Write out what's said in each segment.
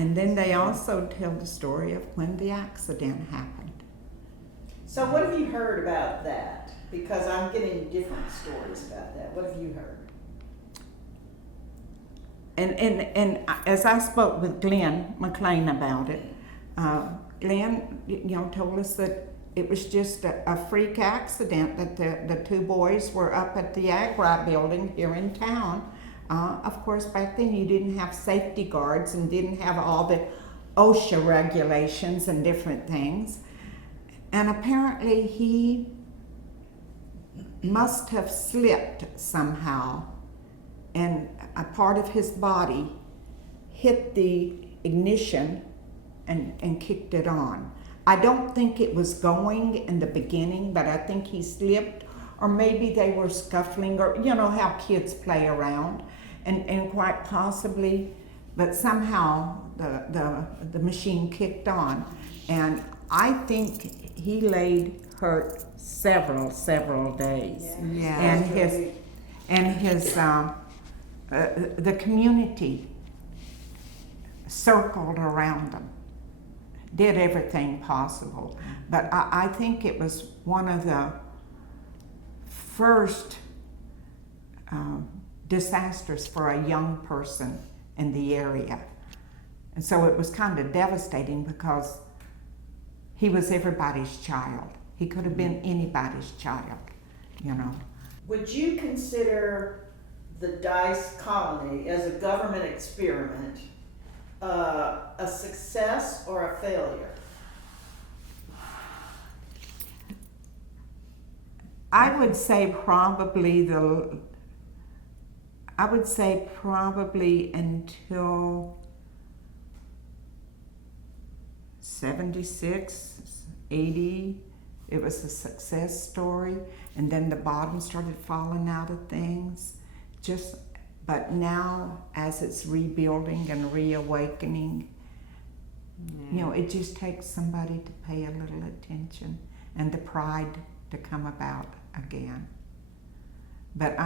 And then they also tell the story of when the accident happened. So what have you heard about that? Because I'm getting different stories about that. What have you heard? And as I spoke with Glenn McLean about it, Glenn, told us that it was just a freak accident, that the two boys were up at the Agri building here in town. Of course, back then you didn't have safety guards and didn't have all the OSHA regulations and different things. And apparently he must have slipped somehow, and a part of his body hit the ignition and kicked it on. I don't think it was going in the beginning, but I think he slipped, or maybe they were scuffling, or how kids play around, and quite possibly, but somehow the machine kicked on, and I think he laid hurt several days. Yeah. And his the community circled around him, did everything possible. But I think it was one of the first disasters for a young person in the area. And so it was kind of devastating because he was everybody's child. He could have been anybody's child, Would you consider the Dice colony as a government experiment a success or a failure? I would say probably until 76, 80, it was a success story, and then the bottom started falling out of things. But now, as it's rebuilding and reawakening, it just takes somebody to pay a little attention and the pride to come about again. But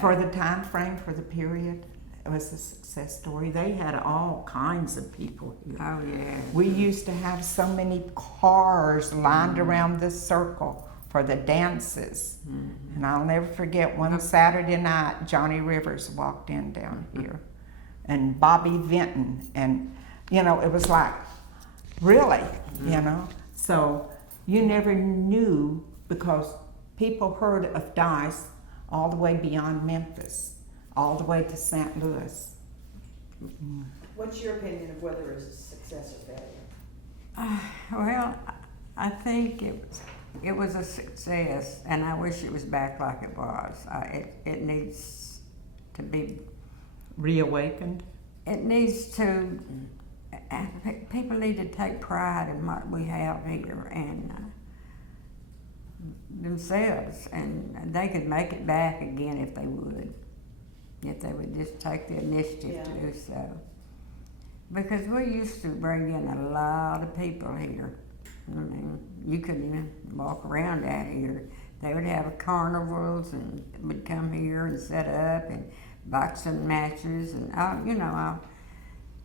for the time frame, for the period, it was a success story. They had all kinds of people here. Oh, yeah. We used to have so many cars lined around this circle for the dances. Mm-hmm. And I'll never forget one Saturday night, Johnny Rivers walked in down here, and Bobby Vinton, and it was like, really, So you never knew, because people heard of Dice all the way beyond Memphis, all the way to St. Louis. What's your opinion of whether it's a success or failure? Well, I think it was a success, and I wish it was back like it was. It needs to be Reawakened. It needs to. People need to take pride in what we have here and themselves, and they could make it back again if they would just take the initiative to do so. Because we used to bring in a lot of people here. I mean, you couldn't even walk around out here. They would have carnivals and would come here and set up and boxing matches and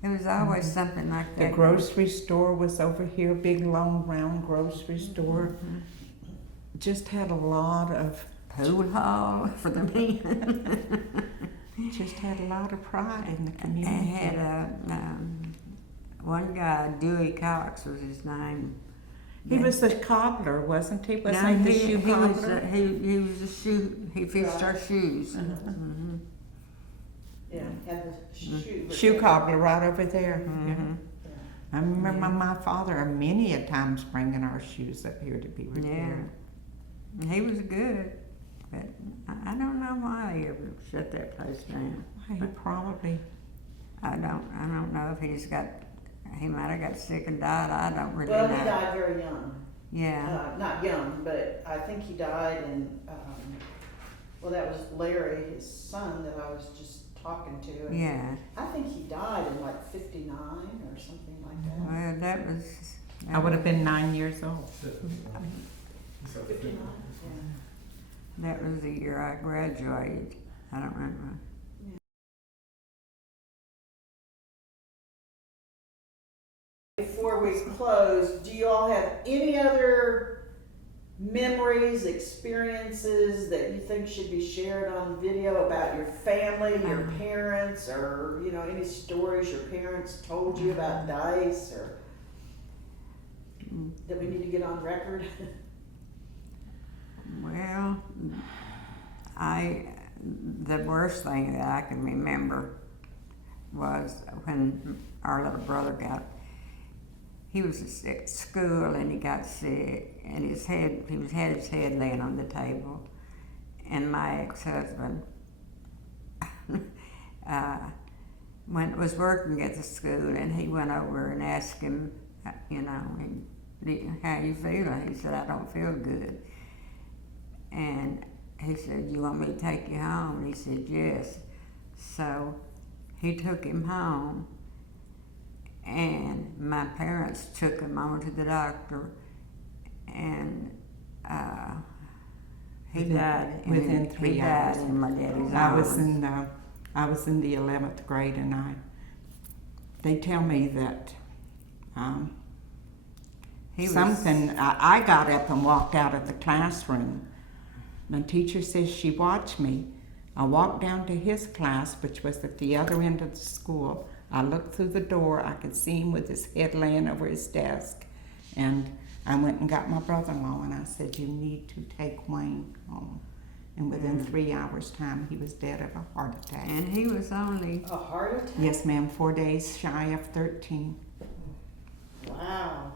it was always something like that. The grocery store was over here, big long round grocery store. Just had a lot of pool hall for the men. Just had a lot of pride in the I community. had one guy, Dewey Cox was his name. He was the cobbler, wasn't he? No, Wasn't he the shoe he cobbler? he was a shoe. He fixed our shoes. Mm-hmm. Yeah, had the Shoe cobbler right over there. Mm-hmm. Yeah. I remember my father many a times bringing our shoes up here to be repaired. Yeah, he was good, but I don't know why he ever shut that place down. He probably. I don't know if he might have got sick and died. I don't really Well, know. he died very young. Yeah. Not young, but I think he died in, that was Larry, his son, that I was just talking to. And Yeah. I think he died in like 59 or something like that. Well, that was. I would have been 9 years old. 59? Yeah. That was the year I graduated. I don't remember. before we close, do you all have any other memories, experiences that you think should be shared on video about your family, your parents, or, you know, any stories your parents told you about dice, or that we need to get on record? Well, the worst thing that I can remember was when our little brother he was at school and he got sick, and he had his head laying on the table, and my ex-husband was working at the school, and he went over and asked him, you know, how you feeling? He said, I don't feel good. And he said, you want me to take you home? And he said, yes. So he took him home, and my parents took him over to the doctor, and he died within 3 hours. He died in my daddy's I arms. was in the 11th grade, and they tell me that I got up and walked out of the classroom. My teacher says she watched me. I walked down to his class, which was at the other end of the school. I looked through the door. I could see him with his head laying over his desk. And I went and got my brother-in-law, and I said, you need to take Wayne home. And within 3 hours' time, he was dead of a heart attack. And he was only... A heart attack? Yes, ma'am, 4 days shy of 13. Wow.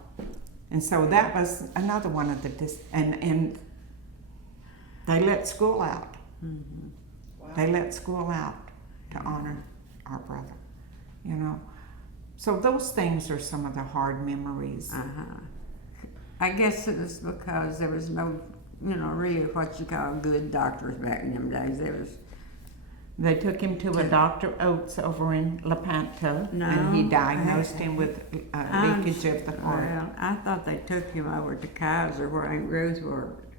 And so that was another one of the, and they let school out. Mm-hmm. Wow. They let school out to honor our brother, you know. So those things are some of the hard memories. Uh-huh. I guess it was because there was no, you know, really what you call good doctors back in them days. They took him to a Dr. Oates over in Lepanto, and he diagnosed him with leakage of the heart. Well, I thought they took him over to Kaiser where Aunt Ruth worked.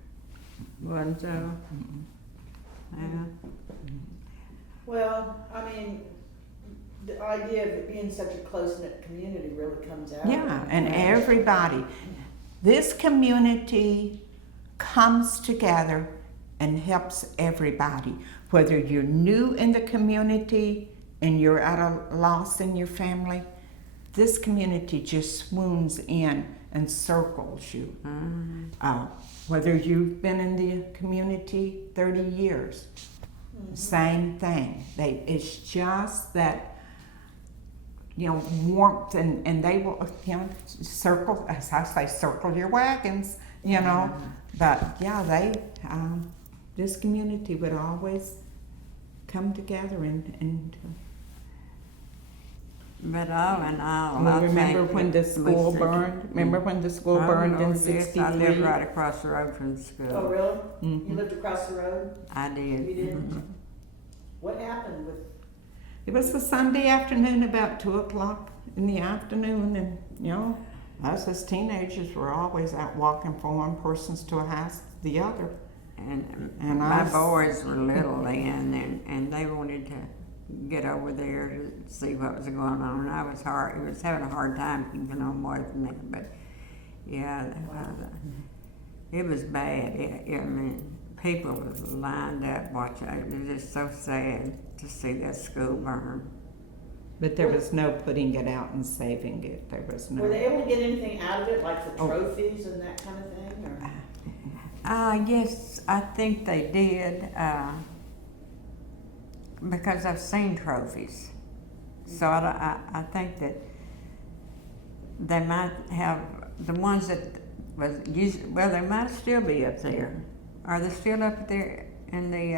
Wasn't so? Mm-hmm. Yeah. Well, I mean, the idea of it being such a close-knit community really comes out. Yeah, and everybody. This community comes together and helps everybody. Whether you're new in the community and you're at a loss in your family, this community just swoons in and circles you. Mm-hmm. Whether you've been in the community 30 years, same thing. It's just that, you know, warmth, and they will, you know, circle, as I say, circle your wagons, you know. But yeah, this community would always come together and But all in all, we I remember think when the we school should- burned. Remember when the school Oh, burned in Lord, yes, '63? I lived right across the road from the school. Oh, really? Mhm. You lived across the road? I did. You did? Mhm. What happened with, It was a Sunday afternoon, about 2:00 in the afternoon, and you know, us as teenagers were always out walking from one person's to a house to the other. And I my s- boys were little then, and they wanted to get over there to see what was going on. I was having a hard time keeping them away from them. But yeah, it was bad. I mean, people was lined up watching. It was just so sad to see that school burn. But there was no putting it out and saving it. There was no. were they able to get anything out of it, like the Oh. trophies and that kind of thing, or? Yes, I think they did, because I've seen trophies. So I think that they might have, the ones that was used, well, they might still be up there. Are they still up there in the,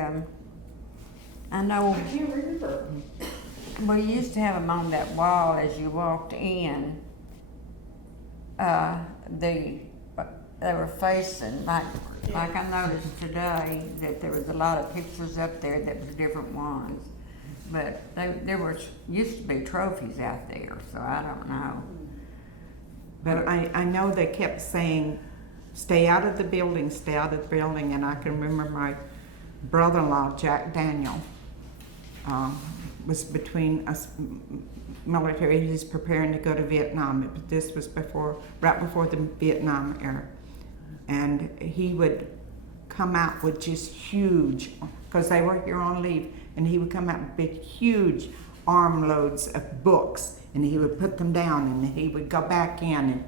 I know, I can't remember. we used to have them on that wall as you walked in. They were facing, like I noticed today, that there was a lot of pictures up there that was different ones. But there used to be trophies out there, so I don't know. But I know they kept saying, stay out of the building, stay out of the building. And I can remember my brother-in-law, Jack Daniel, was between us military. He was preparing to go to Vietnam, but this was right before the Vietnam era. And he would come out with just huge, because they were here on leave, and he would come out with big, huge armloads of books, and he would put them down, and he would go back in, and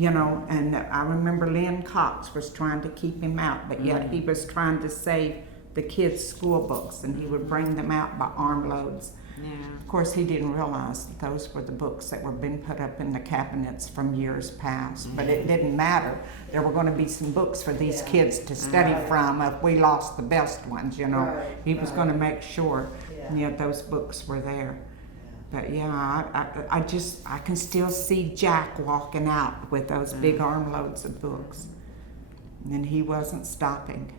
and I remember Lynn Cox was trying to keep him out, but yet he was trying to save the kids' school books, and he would bring them out by armloads. Yeah. Of course, he didn't realize that those were the books that were being put up in the cabinets from years past, but it didn't matter. There were going to be some books for these kids to study from if we lost the best ones, Right, He was going to make sure, Yeah. those books were there. But yeah, I can still see Jack walking out with those big armloads of books. And he wasn't stopping.